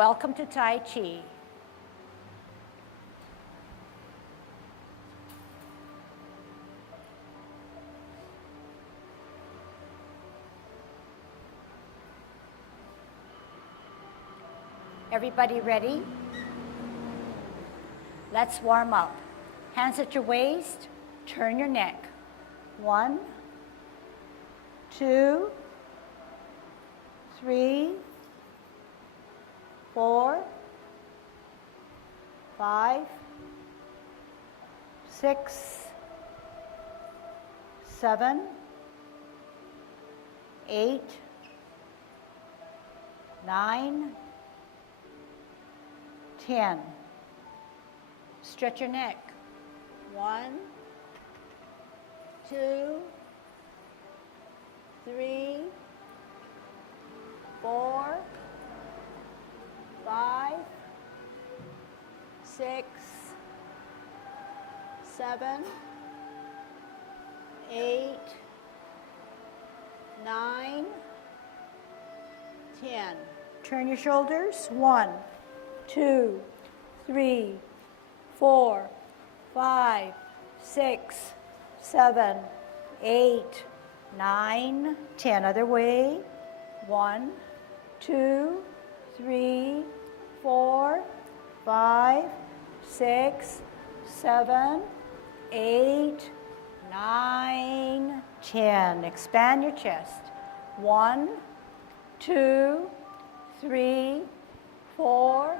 Welcome to Tai Chi. Everybody ready? Let's warm up. Hands at your waist, turn your neck. 1, 2, 3, 4, 5, 6, 7, 8, 9, 10. Stretch your neck. 1, 2, 3, 4, 5, 6, 7, 8, 9, 10. Turn your shoulders. 1, 2, 3, 4, 5, 6, 7, 8, 9, 10. Other way. 1, 2, 3, 4, 5, 6, 7, 8, 9, 10. Expand your chest. 1, 2, 3, 4,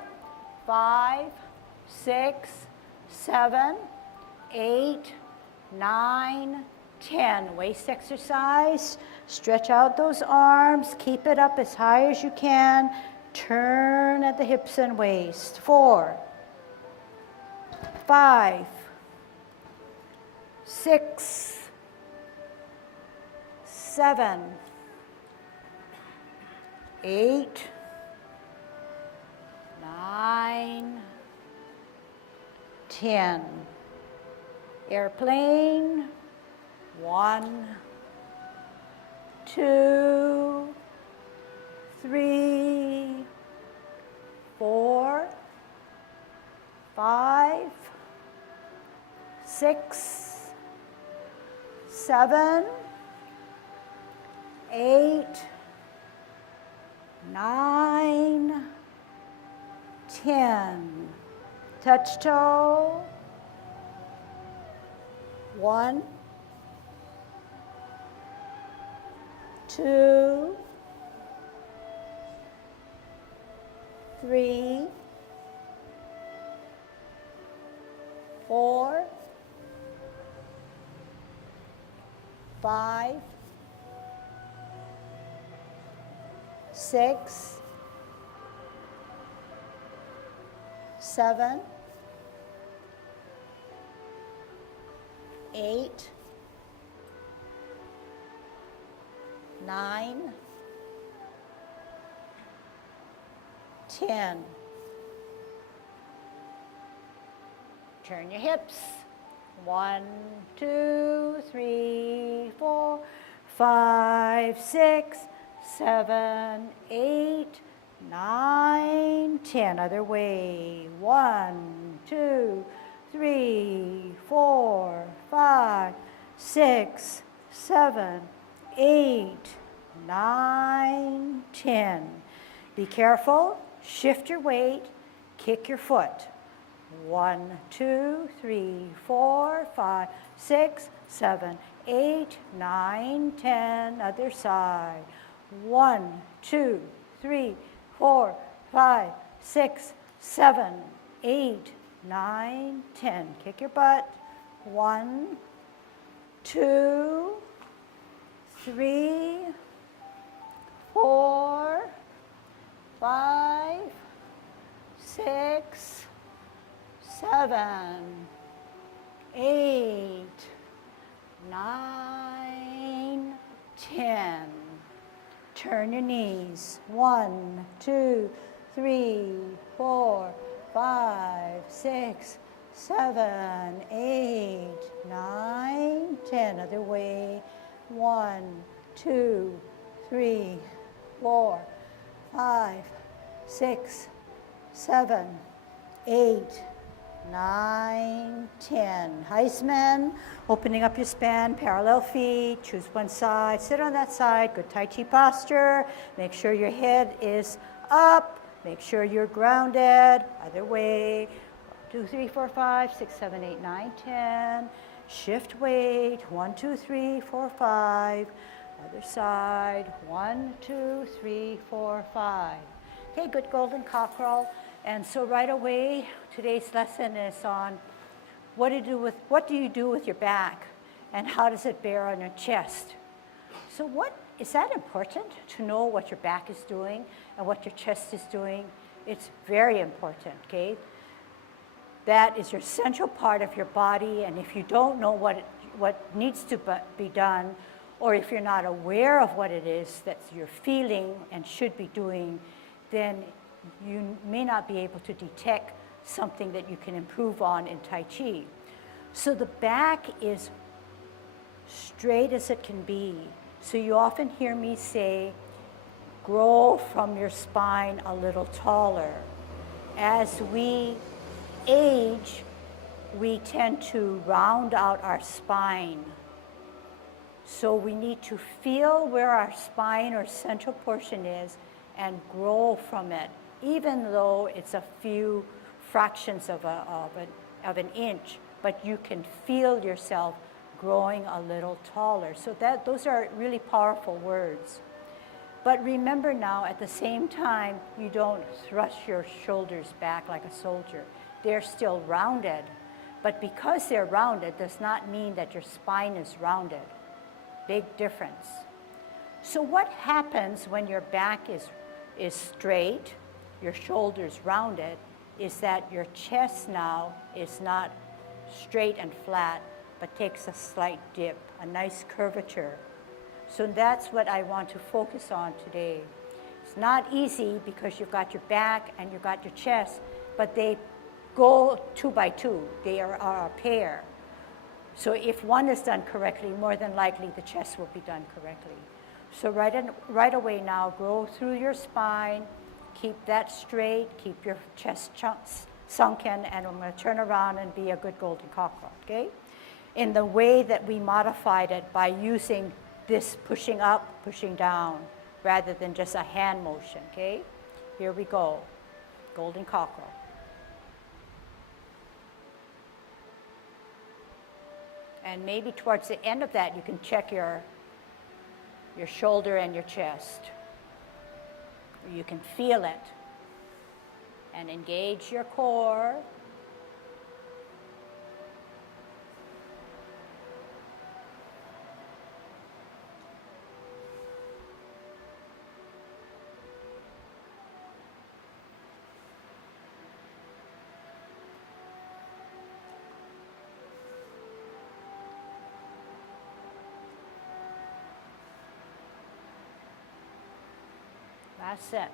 5, 6, 7, 8, 9, 10. Waist exercise. Stretch out those arms. Keep it up as high as you can. Turn at the hips and waist. 4, 5, 6, 7, 8, 9, 10. Airplane. 1, 2, 3, 4, 5, 6, 7, 8, 9, 10. Touch toe. 1, 2, 3, 4, 5, 6, 7, 8, 9, 10. Turn your hips. 1, 2, 3, 4, 5, 6, 7, 8, 9, 10. Other way. 1, 2, 3, 4, 5, 6, 7, 8, 9, 10. Be careful. Shift your weight. Kick your foot. 1, 2, 3, 4, 5, 6, 7, 8, 9, 10. Other side. 1, 2, 3, 4, 5, 6, 7, 8, 9, 10. Kick your butt. 1, 2, 3, 4, 5, 6, 7, 8, 9, 10. Turn your knees. 1, 2, 3, 4, 5, 6, 7, 8, 9, 10. Other way. 1, 2, 3, 4, 5, 6, 7, 8, 9, 10. Heisman, opening up your span, parallel feet, choose one side, sit on that side, good Tai Chi posture. Make sure your head is up, make sure you're grounded, other way. 2, 3, 4, 5, 6, 7, 8, 9, 10. Shift weight, 1, 2, 3, 4, 5. Other side, 1, 2, 3, 4, 5. Okay, good golden cockerel. And so right away, today's lesson is on what do you do with your back and how does it bear on your chest? So is that important to know what your back is doing and what your chest is doing? It's very important, okay? That is your central part of your body, and if you don't know what needs to be done, or if you're not aware of what it is that you're feeling and should be doing, then you may not be able to detect something that you can improve on in Tai Chi. So the back is straight as it can be. So you often hear me say, grow from your spine a little taller. As we age, we tend to round out our spine. So we need to feel where our spine or central portion is and grow from it, even though it's a few fractions of an inch, but you can feel yourself growing a little taller. So those are really powerful words. But remember now, at the same time, you don't thrust your shoulders back like a soldier. They're still rounded, but because they're rounded does not mean that your spine is rounded. Big difference. So what happens when your back is straight, your shoulders rounded, is that your chest now is not straight and flat, but takes a slight dip, a nice curvature. So that's what I want to focus on today. It's not easy because you've got your back and you've got your chest, but they go 2 by 2. They are a pair. So if one is done correctly, more than likely the chest will be done correctly. So right away now, grow through your spine, keep that straight, keep your chest sunken, and I'm going to turn around and be a good golden cockerel, okay? In the way that we modified it by using this pushing up, pushing down, rather than just a hand motion, okay? Here we go, golden cockerel. And maybe towards the end of that, you can check your shoulder and your chest. You can feel it. And engage your core. Last set.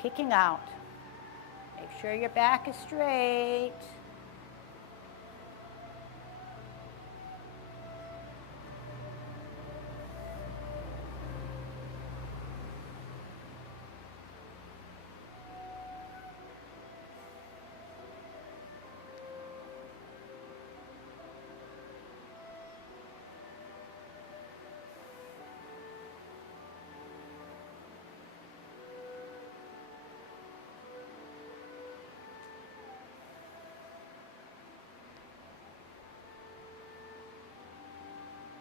Kicking out. Make sure your back is straight.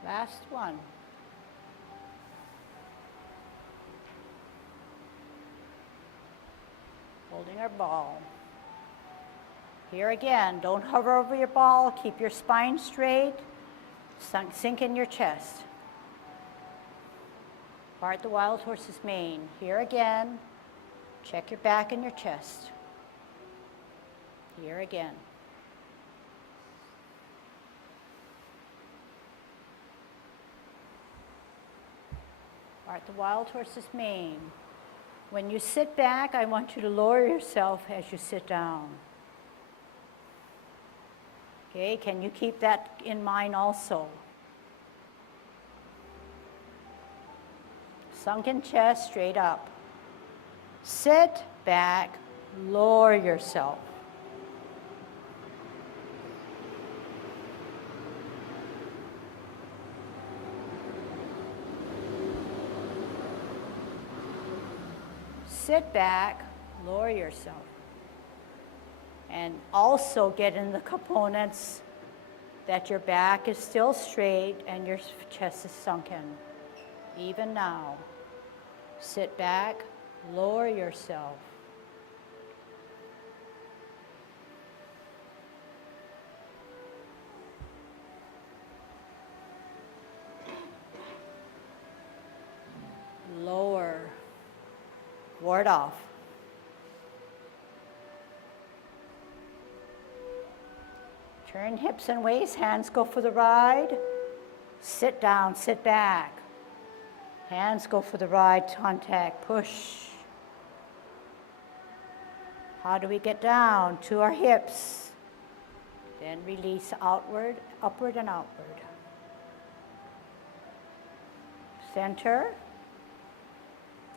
Last one. Holding our ball. Here again, don't hover over your ball. Keep your spine straight. Sink in your chest. Part the wild horse's mane. Here again, check your back and your chest. Here again. Part the wild horse's mane. When you sit back, I want you to lower yourself as you sit down. Okay, can you keep that in mind also? Sunken chest, straight up. Sit back, lower yourself. Sit back, lower yourself. And also get in the components that your back is still straight and your chest is sunken. Even now, sit back, lower yourself. Lower. Ward off. Turn hips and waist, hands go for the ride. Sit down, sit back. Hands go for the ride, contact, push. How do we get down? To our hips. Then release outward, upward and outward. Center.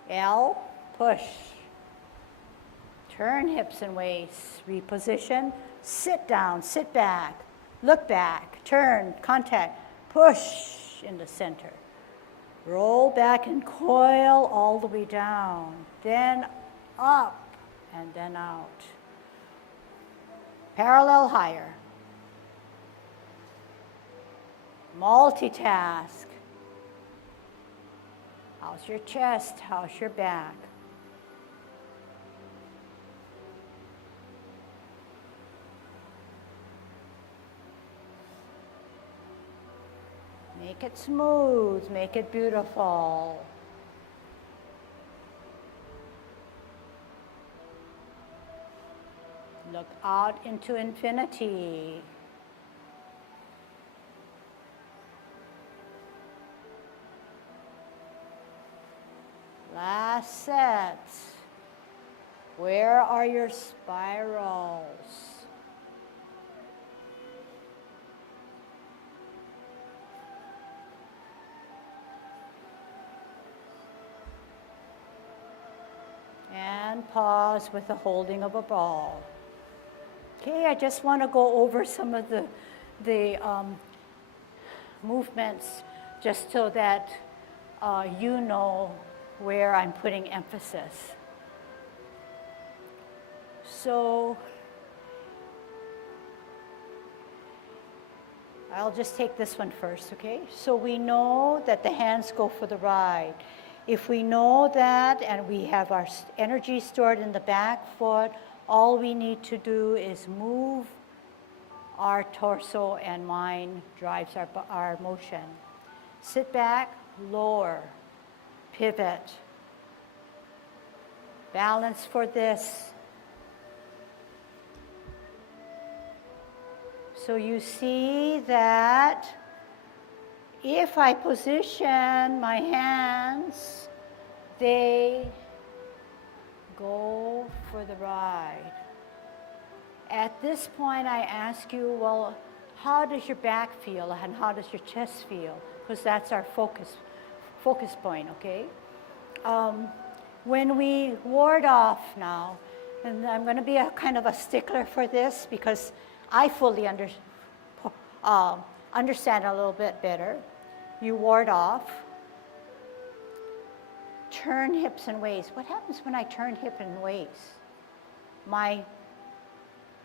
L, push. Turn hips and waist, reposition. Sit down, sit back, look back, turn, contact, push in the center. Roll back and coil all the way down, then up and then out. Parallel higher. Multitask. How's your chest? How's your back? Make it smooth, make it beautiful. Look out into infinity. Last set. Where are your spirals? And pause with the holding of a ball. Okay, I just want to go over some of the movements just so that you know where I'm putting emphasis. So I'll just take this one first, okay? So we know that the hands go for the ride. If we know that and we have our energy stored in the back foot, all we need to do is move our torso and mind drives our motion. Sit back, lower, pivot. Balance for this. So you see that if I position my hands, they go for the ride. At this point, I ask you, well, how does your back feel and how does your chest feel? Because that's our focus point, okay? When we ward off now, and I'm going to be a kind of a stickler for this because I fully understand a little bit better. You ward off. Turn hips and waist. What happens when I turn hip and waist? My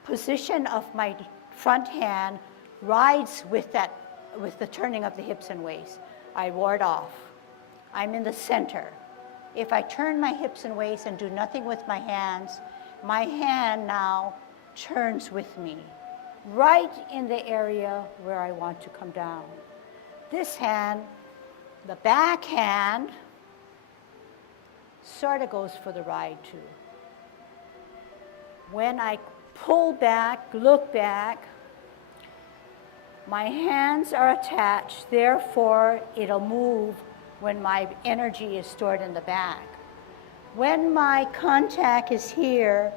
position of my front hand rides with the turning of the hips and waist. I ward off. I'm in the center. If I turn my hips and waist and do nothing with my hands, my hand now turns with me, right in the area where I want to come down. This hand, the back hand, sort of goes for the ride too. When I pull back, look back, my hands are attached, therefore it'll move when my energy is stored in the back. When my contact is here,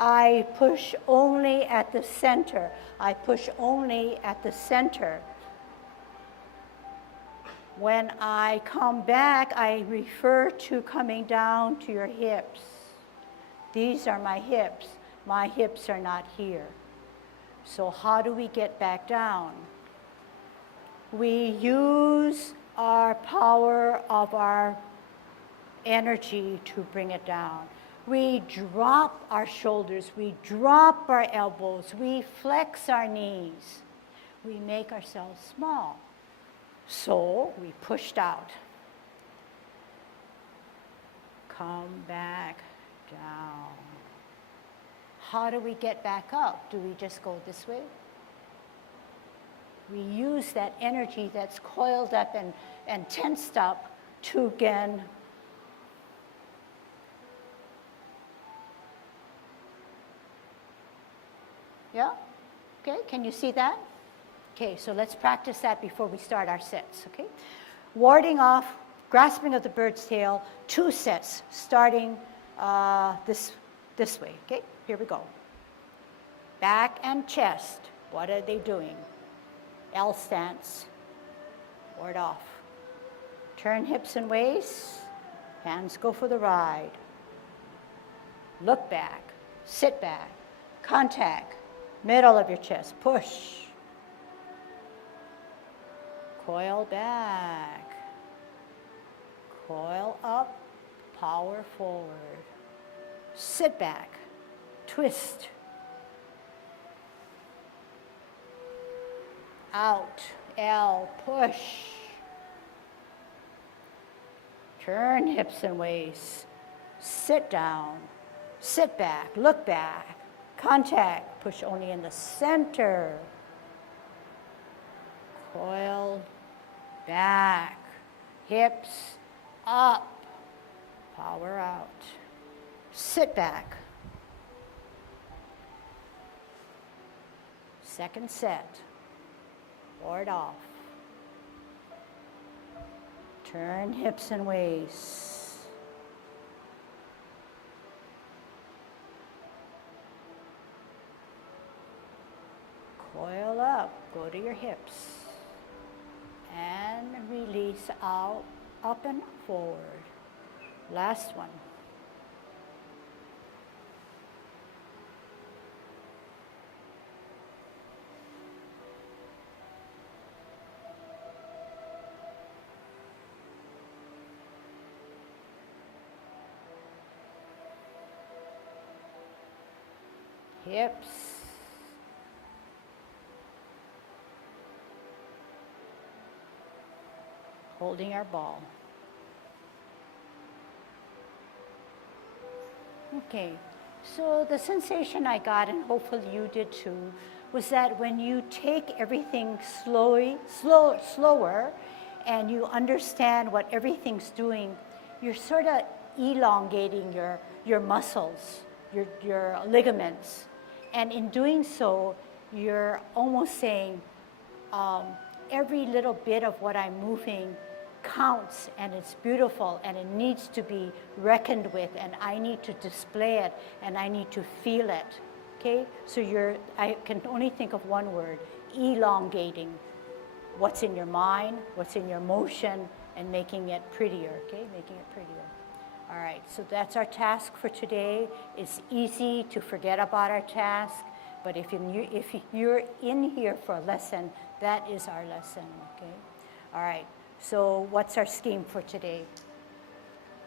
I push only at the center. I push only at the center. When I come back, I refer to coming down to your hips. These are my hips. My hips are not here. So how do we get back down? We use our power of our energy to bring it down. We drop our shoulders, we drop our elbows, we flex our knees. We make ourselves small. So we pushed out. Come back down. How do we get back up? Do we just go this way? We use that energy that's coiled up and tensed up to again yeah? Okay, can you see that? Okay, so let's practice that before we start our sets, okay? Warding off, grasping of the bird's tail, 2 sets, starting this way, okay? Here we go. Back and chest, what are they doing? L stance, ward off. Turn hips and waist, hands go for the ride. Look back, sit back, contact, middle of your chest, push. Coil back, coil up, power forward. Sit back, twist. Out, L, push. Turn hips and waist. Sit down, sit back, look back. Contact, push only in the center. Coil back, hips up, power out. Sit back. Second set, ward off. Turn hips and waist. Coil up, go to your hips. And release out, up and forward. Last one. Hips. Holding our ball. Okay, so the sensation I got, and hopefully you did too, was that when you take everything slower, and you understand what everything's doing, you're sort of elongating your muscles, your ligaments. And in doing so, you're almost saying, every little bit of what I'm moving counts, and it's beautiful, and it needs to be reckoned with, and I need to display it, and I need to feel it, okay? So I can only think of one word, elongating what's in your mind, what's in your motion, and making it prettier, okay? Making it prettier. All right, so that's our task for today. It's easy to forget about our task, but if you're in here for a lesson, that is our lesson, okay? All right, so what's our scheme for today?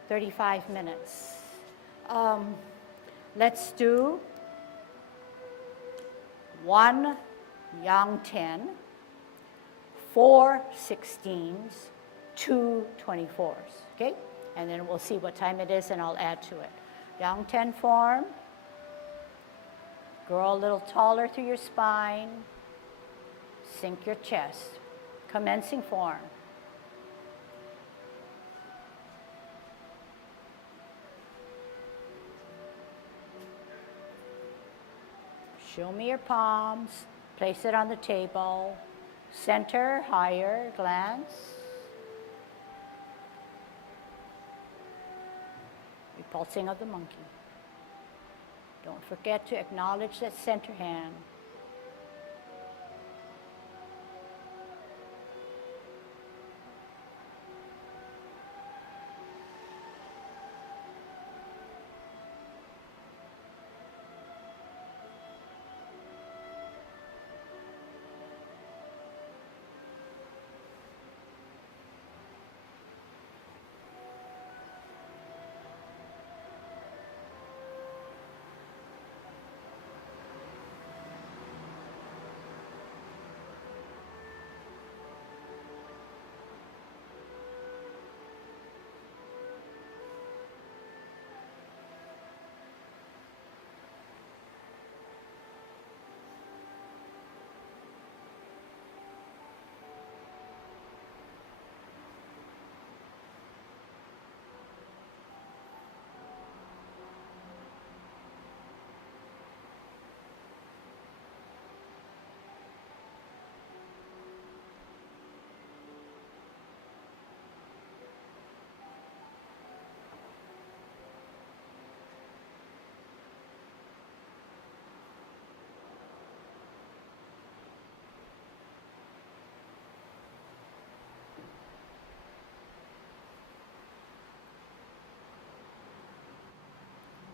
35 minutes. Let's do 1 yang 10, 4 16s, 2 24s, okay? And then we'll see what time it is, and I'll add to it. Yang 10 form. Grow a little taller through your spine. Sink your chest. Commencing form. Show me your palms. Place it on the table. Center, higher, glance. Repulsing of the monkey. Don't forget to acknowledge that center hand.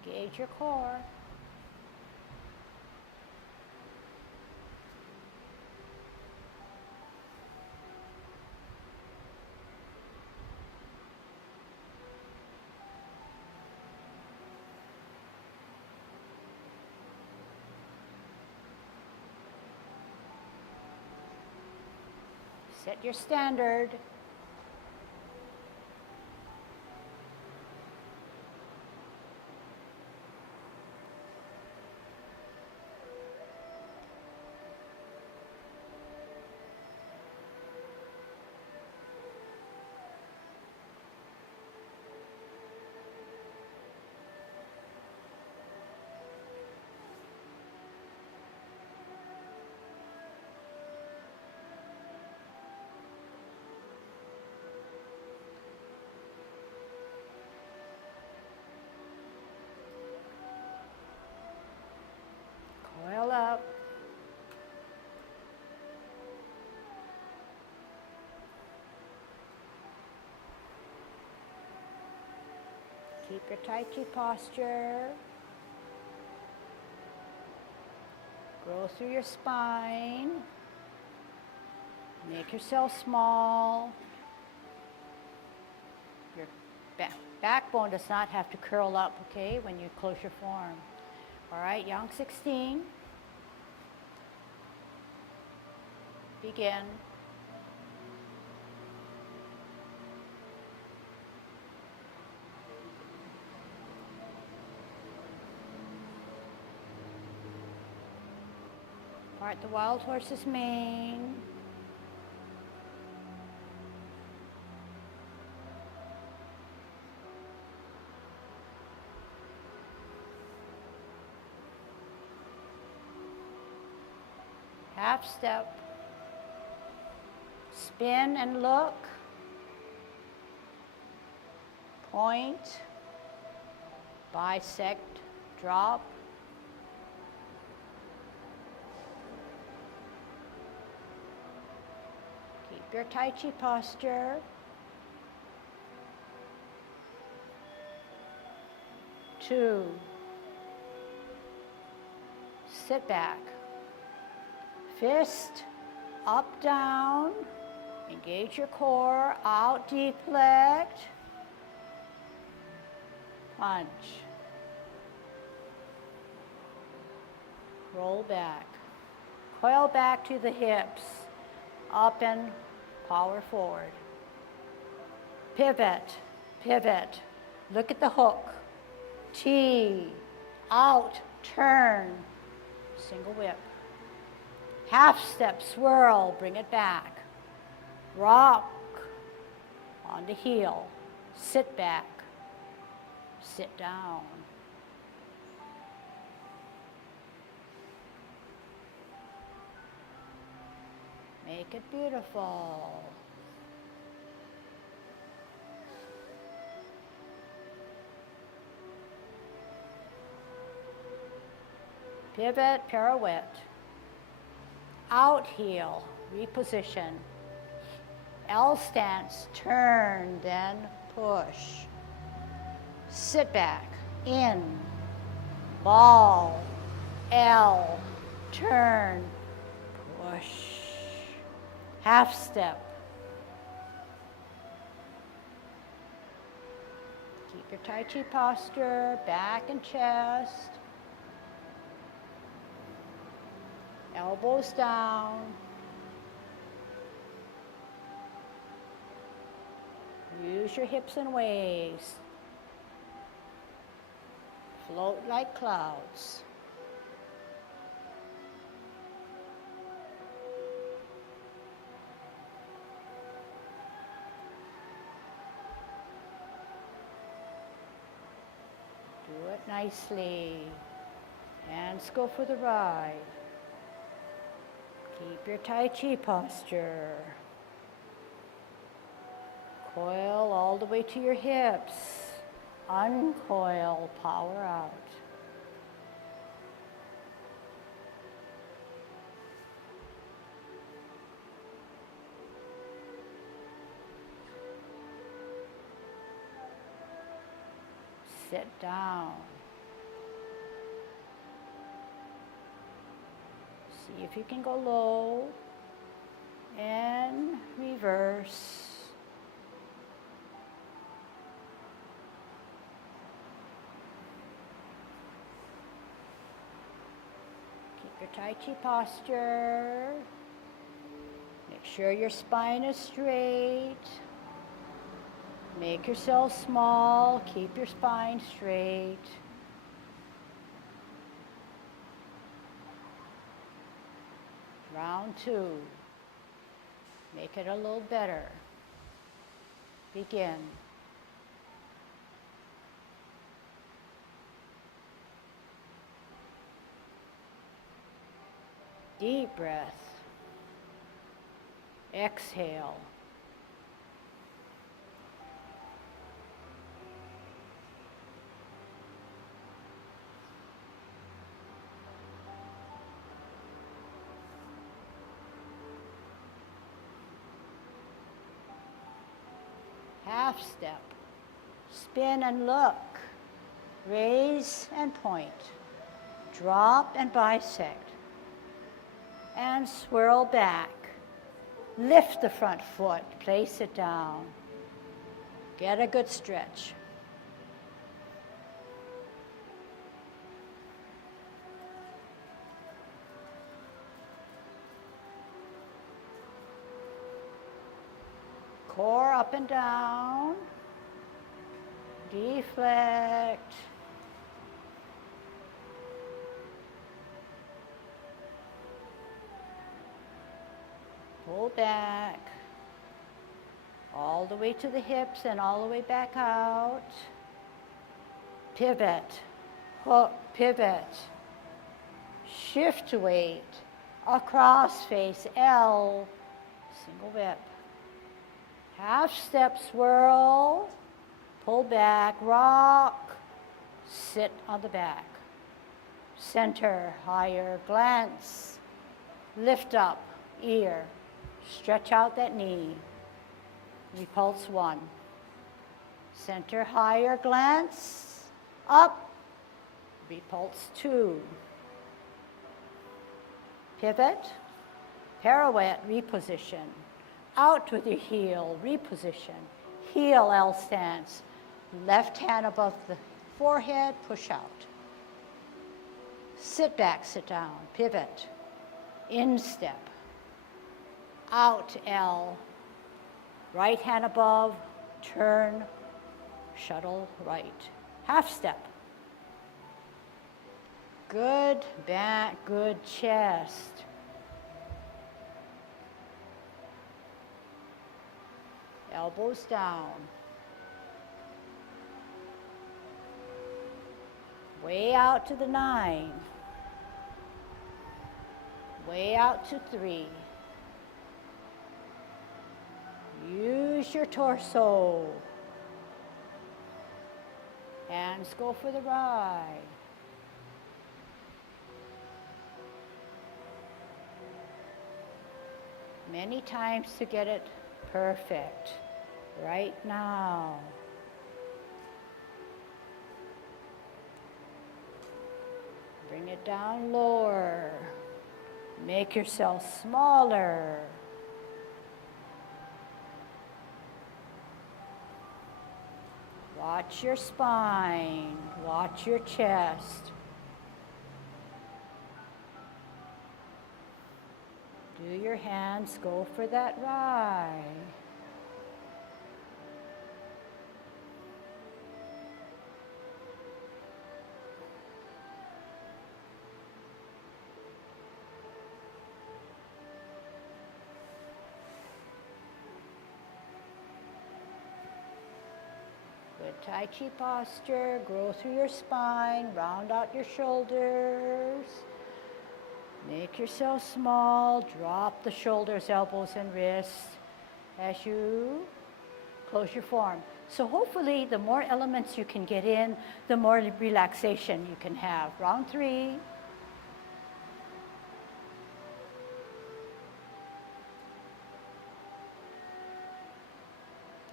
Engage your core. Set your standard. Coil up. Keep your Tai Chi posture. Grow through your spine. Make yourself small. Your backbone does not have to curl up, okay, when you close your form. All right, Yang 16. Begin. Part the wild horse's mane. Half step. Spin and look. Point. Bisect. Drop. Keep your Tai Chi posture. Two. Sit back. Fist, up, down. Engage your core, out, deflect. Punch. Roll back. Coil back to the hips. Up and power forward. Pivot, pivot. Look at the hook. T, out, turn. Single whip. Half step, swirl, bring it back. Rock on the heel. Sit back. Sit down. Make it beautiful. Pivot, pirouette. Out heel, reposition. L stance, turn, then push. Sit back, in, ball, L, turn, push. Half step. Keep your Tai Chi posture, back and chest. Elbows down. Use your hips and waist. Float like clouds. Do it nicely. Hands go for the ride. Keep your Tai Chi posture. Coil all the way to your hips. Uncoil, power out. Sit down. See if you can go low and reverse. Keep your Tai Chi posture. Make sure your spine is straight. Make yourself small. Keep your spine straight. Round 2. Make it a little better. Begin. Deep breath. Exhale. Half step. Spin and look. Raise and point. Drop and bisect. And swirl back. Lift the front foot. Place it down. Get a good stretch. Core up and down. Deflect. Pull back. All the way to the hips and all the way back out. Pivot. Hook, pivot. Shift weight. Across face L. Single whip. Half step swirl, pull back, rock, sit on the back. Center, higher, glance, lift up, ear, stretch out that knee. Repulse 1. Center, higher, glance, up, repulse 2. Pivot, pirouette, reposition. Out with your heel, reposition. Heel L stance. Left hand above the forehead, push out. Sit back, sit down, pivot. Instep. Out L. Right hand above, turn, shuttle right. Half step. Good back, good chest. Elbows down. Way out to the 9. Way out to 3. Use your torso. Hands go for the ride. Many times to get it perfect. Right now. Bring it down lower. Make yourself smaller. Watch your spine. Watch your chest. Do your hands go for that ride? Good Tai Chi posture. Grow through your spine. Round out your shoulders. Make yourself small. Drop the shoulders, elbows, and wrists as you close your form. So hopefully the more elements you can get in, the more relaxation you can have. Round 3.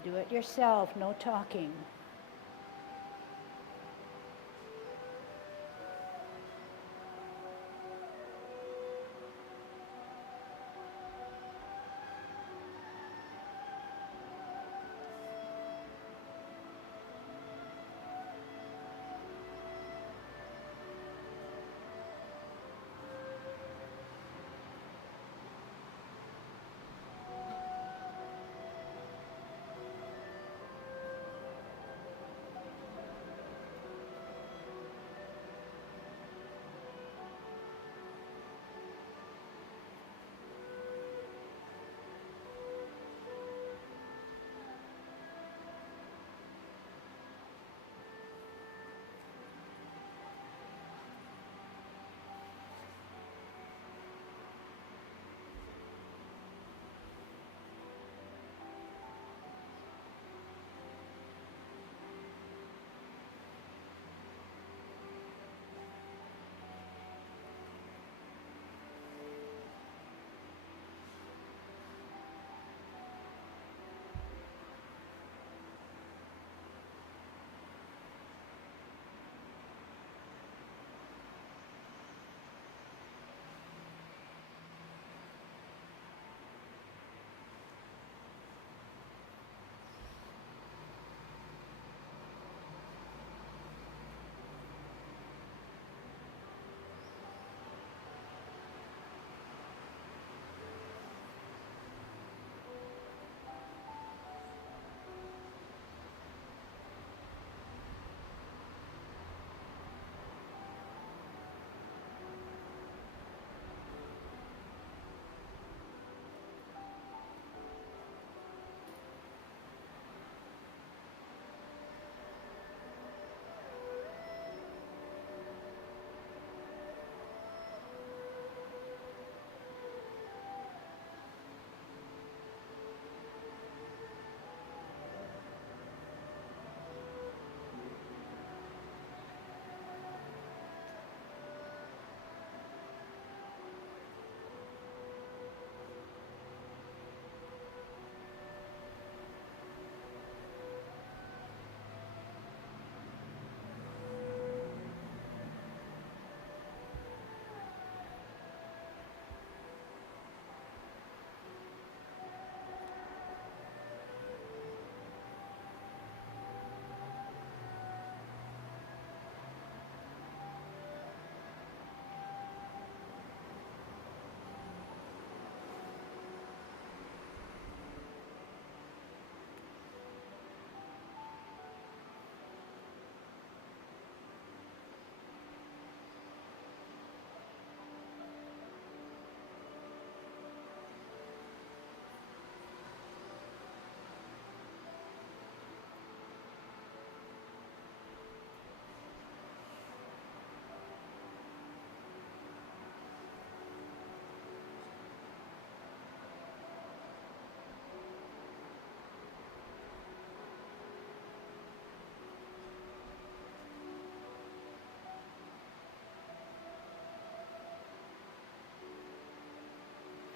Do it yourself, no talking.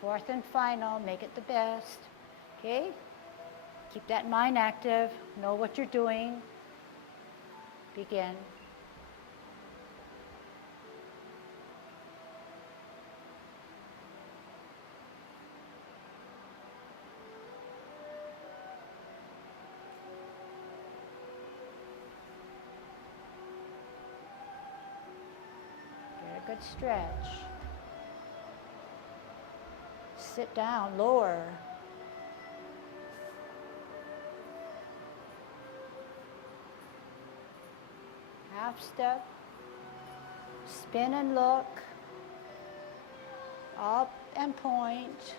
Fourth and final, make it the best. Okay? Keep that mind active. Know what you're doing. Begin. Get a good stretch. Sit down, lower. Half step. Spin and look. Up and point.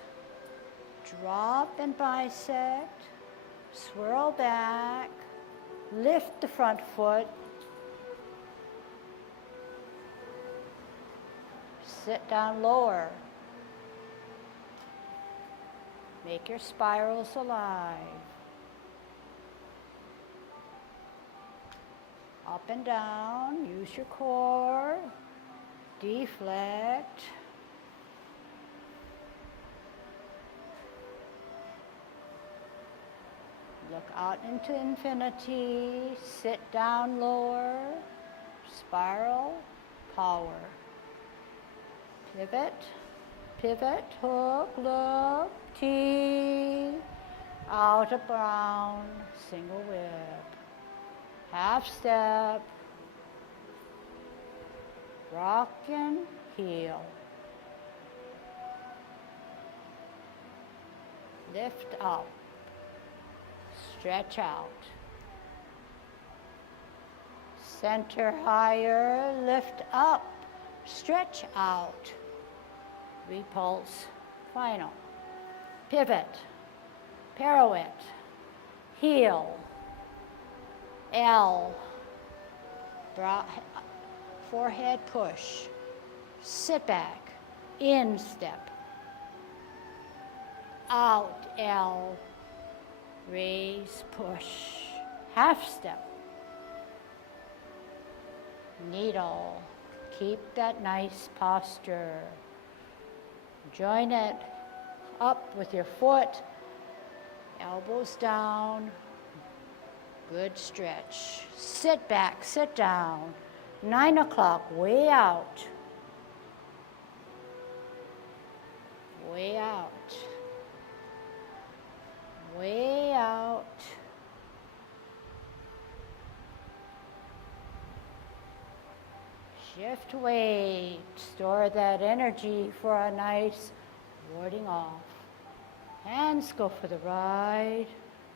Drop and bisect. Swirl back. Lift the front foot. Sit down, lower. Make your spirals alive. Up and down, use your core. Deflect. Look out into infinity. Sit down, lower. Spiral, power. Pivot, pivot, hook, look, T, out of brown, single whip, half step, rock and heel, lift up, stretch out, center higher, lift up, stretch out, repulse, final. Pivot, pirouette, heel, L, forehead push, sit back, in step, out, L, raise, push, half step, needle, keep that nice posture, join it up with your foot, elbows down, good stretch. Sit back, sit down. 9 o'clock, way out. Way out. Way out. Shift weight, store that energy for a nice warding off. Hands go for the ride.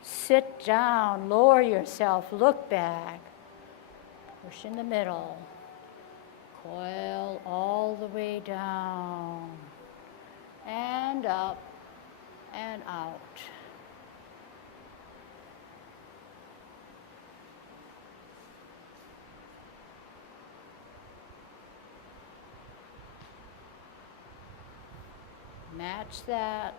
Sit down, lower yourself, look back. Push in the middle. Coil all the way down. And up and out. Match that.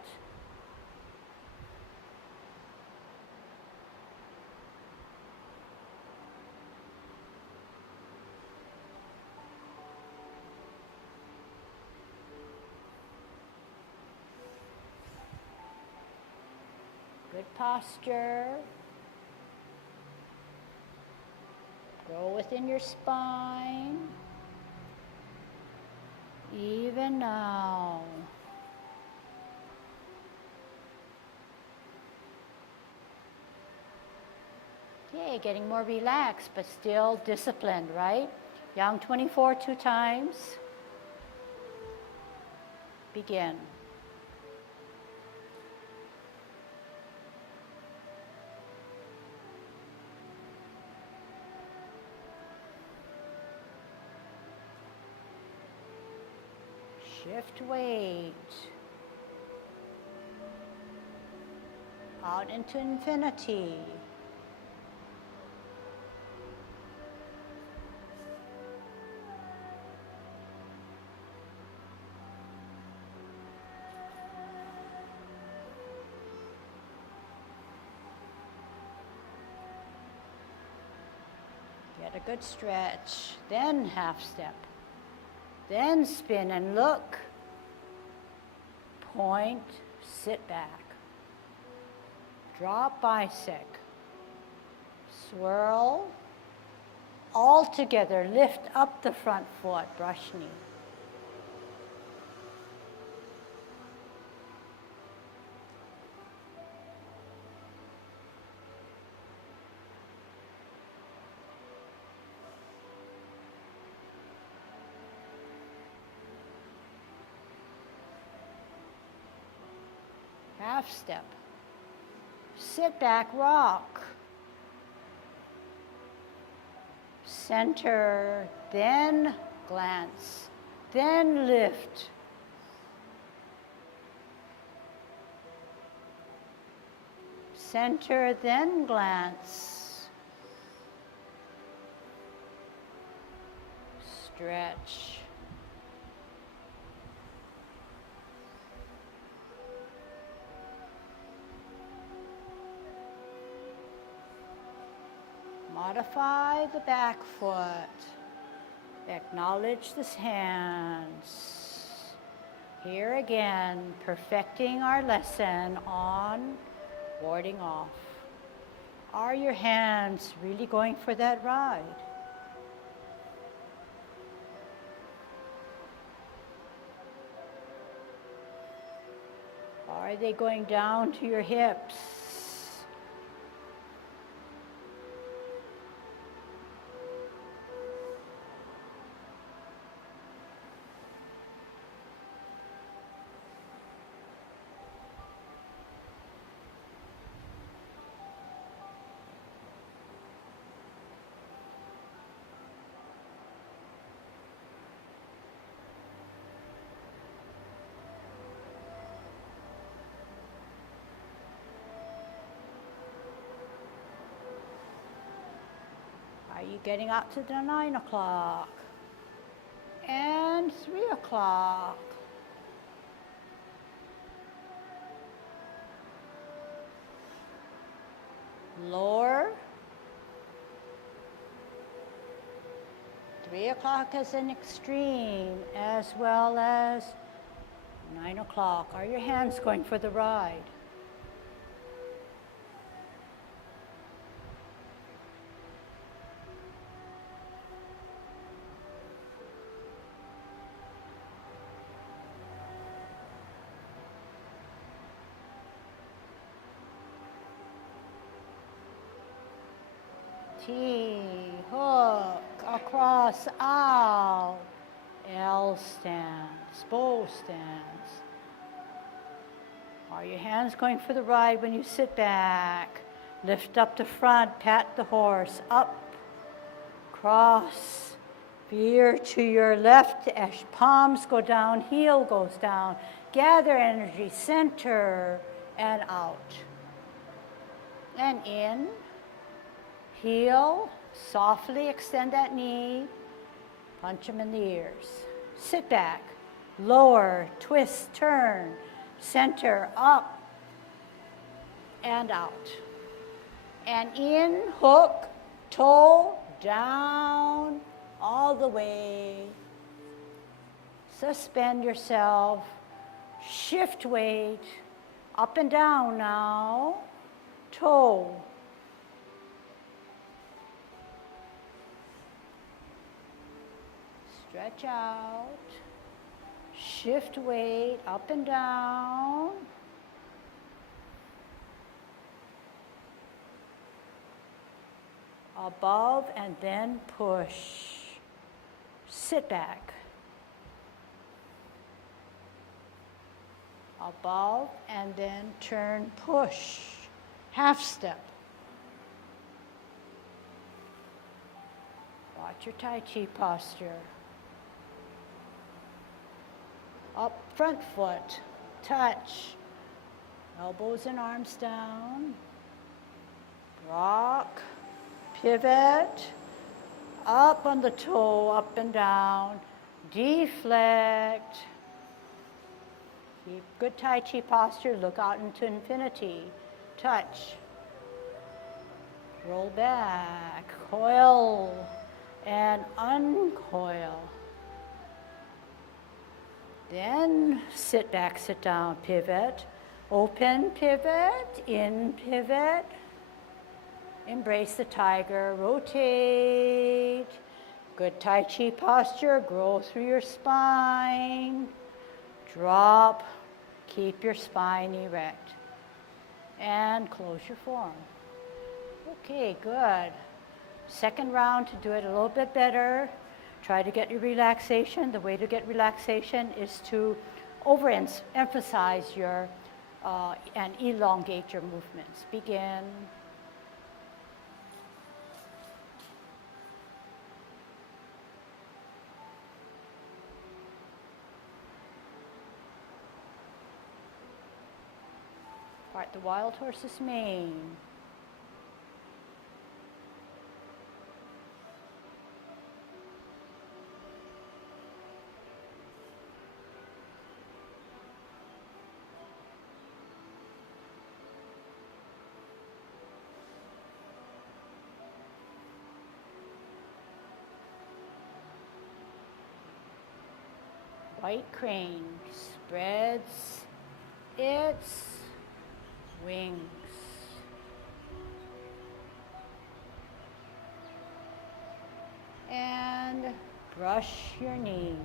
Good posture. Grow within your spine. Even now. Okay, getting more relaxed, but still disciplined, right? Yang 24 2 times. Begin. Shift weight. Out into infinity. Get a good stretch, then half step, then spin and look. point, sit back. Drop bicep. Swirl. All together, lift up the front foot, brush knee. Half step. Sit back, rock. Center, then glance, then lift. Center, then glance. Stretch. Modify the back foot. Acknowledge the hands. Here again, perfecting our lesson on warding off. Are your hands really going for that ride? Are they going down to your hips? Are you getting up to the 9 o'clock? And 3 o'clock. Lower. 3 o'clock is an extreme, as well as 9 o'clock. Are your hands going for the ride? T, hook, across, out, L stance, bow stance. Are your hands going for the ride when you sit back? Lift up the front, pat the horse, up, cross, veer to your left as palms go down, heel goes down. Gather energy, center, and out. And in. Heel, softly extend that knee, punch them in the ears. Sit back, lower, twist, turn, center, up, and out. And in, hook, toe, down, all the way. Suspend yourself, shift weight, up and down now, toe. Stretch out, shift weight up and down. Above and then push. Sit back. Above and then turn, push. Half step. Watch your Tai Chi posture. Up, front foot, touch, elbows and arms down, rock, pivot, up on the toe, up and down, deflect. Keep good Tai Chi posture, look out into infinity, touch, roll back, coil, and uncoil. Then sit back, sit down, pivot, open, pivot, in, pivot, embrace the tiger, rotate. Good Tai Chi posture, grow through your spine. Drop, keep your spine erect. And close your form. Okay, good. Second round to do it a little bit better. Try to get your relaxation. The way to get relaxation is to overemphasize your and elongate your movements. Begin. Part the wild horse's mane. White crane spreads its wings. And brush your knee.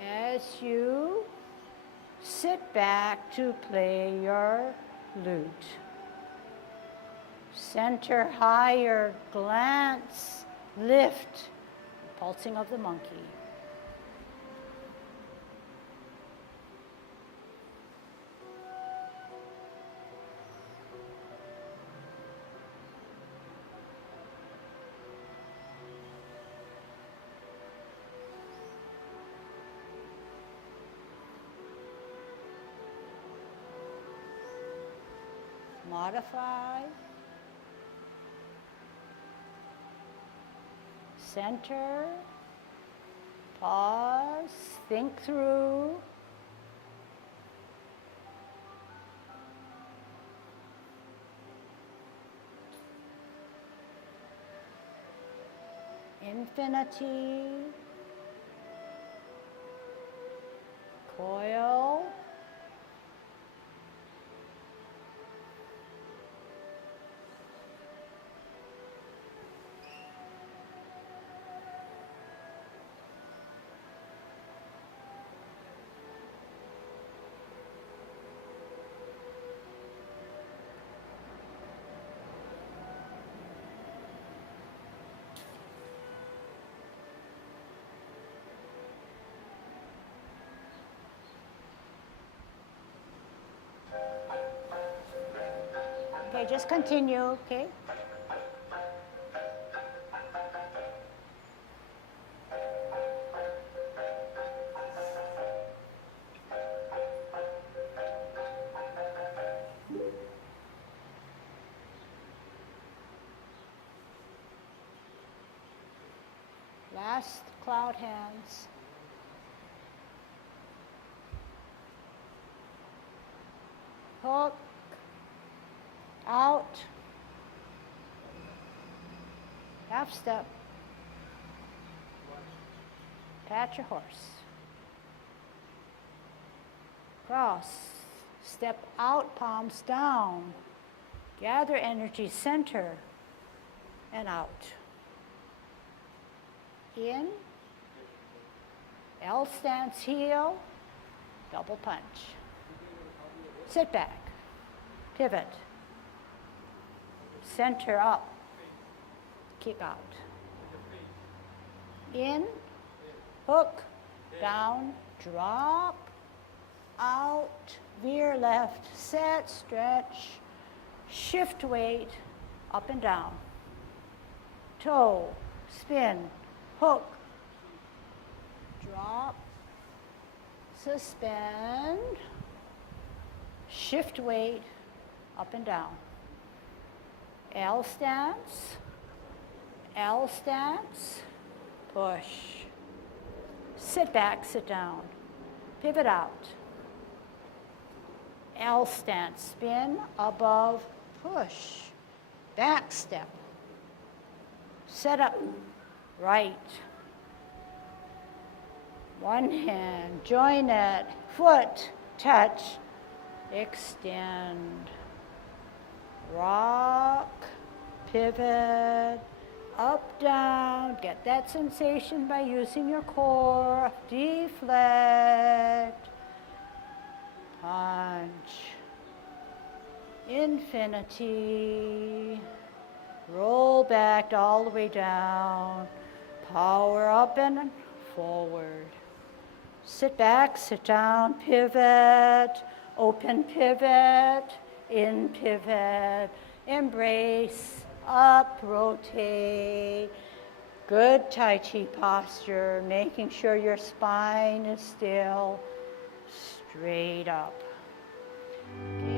As you sit back to play your lute, center higher, glance, lift, pulsing of the monkey. Modify, center, pause, think through, infinity, coil, okay, just continue, okay? Last cloud hands. Hook, out, half step, pat your horse, cross, step out, palms down, gather energy, center, and out. In, L stance, heel, double punch. Sit back, pivot, center up, kick out. In, hook, down, drop, out, veer left, set, stretch, shift weight, up and down. Toe, spin, hook, drop, suspend, shift weight, up and down. L stance, L stance, push. Sit back, sit down. Pivot out. L stance, spin, above, push. Back step. Set up, right. One hand, join it, foot, touch, extend. Rock, pivot, up, down. Get that sensation by using your core. Deflect. Punch. Infinity. Roll back all the way down. Power up and forward. Sit back, sit down, pivot, open pivot, in pivot, embrace, up, rotate. Good Tai Chi posture, making sure your spine is still straight up. Okay.